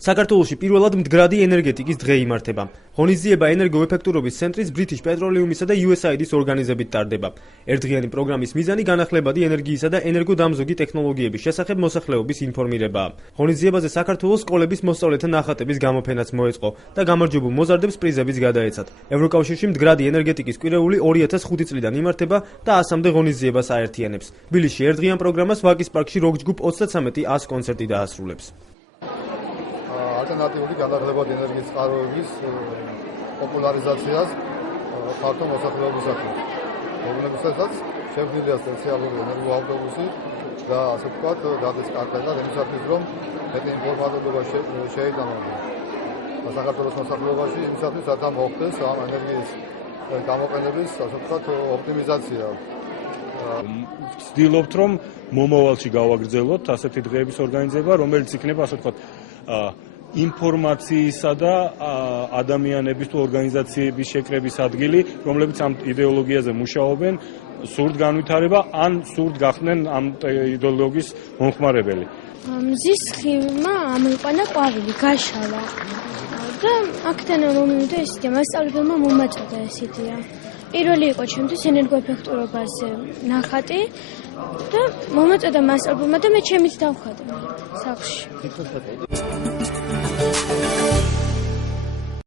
საქართველოში პირველად მდგრადი ენერგეტიკის დღე იმართება. ღონისძიება ენერგოეფექტურობის ცენტრის British Petroleum-ისა და USAID-ის ორგანიზებით ტარდება. ერთდღიანი პროგრამის მიზანი განახლებადი ენერგიისა და ენერგოდამზოგი ტექნოლოგიების შესახებ მოსახლეობის ინფორმირებაა. ღონისძიებაზე საქართველოს სკოლების მოსწავლეთა ნახატების გამოფენაც მოეწყო და გამარჯვებულ მოზარდებს პრიზებიც გადაეცათ. ევროკავშირში მდგრადი ენერგეტიკის კვირეული 2005 წლიდან იმართება და 100-მდე ღონისძიებას აერთიანებს. თბილისში ერთდღიან პროგრამას ვაკის პარკში როკ-ჯგუფ 33 კონცერტი დაასრულებს. ალტერნატიული განახლებადი ენერგიის წყაროების პოპულარიზაციას ქართულ მოსახლეობისათვის. რომლებსაც შეგვიძლია სპეციალური ენერგოავტობუსი და ასე ვთქვათ, გადის კარტელა იმისათვის, რომ მეტი ინფორმატულობა შეიტანონ საქართველოს მოსახლეობაში, იმისათვის, რათა მოხდეს ამ ენერგიის გამოყენების, ასე ვთქვათ, ოპტიმიზაცია. ვცდილობთ, რომ მომავალში გავაგრძელოთ ასეთი დღეების ორგანიზება, რომელიც იქნება, ასე ვთქვათ, ინფორმაციისა და ადამიანების თუ ორგანიზაციების შეკრების ადგილი, რომლებიც ამ იდეოლოგიაზე მუშაობენ, სურთ განვითარება ან სურთ გახდნენ ამ იდეოლოგიის მომხმარებელი. მზის ხილმა ამოიყვანა ყვავილი, გაშალა. და აქედან მომივიდა ეს იდეა, მასწავლებელმა მომაწოდა ეს იდეა. პირველი იყო ჩემთვის ენერგოეფექტურობაზე ნახატი და მომაწოდა მასწავლებელმა და მე ჩემით დავხატე სახლში.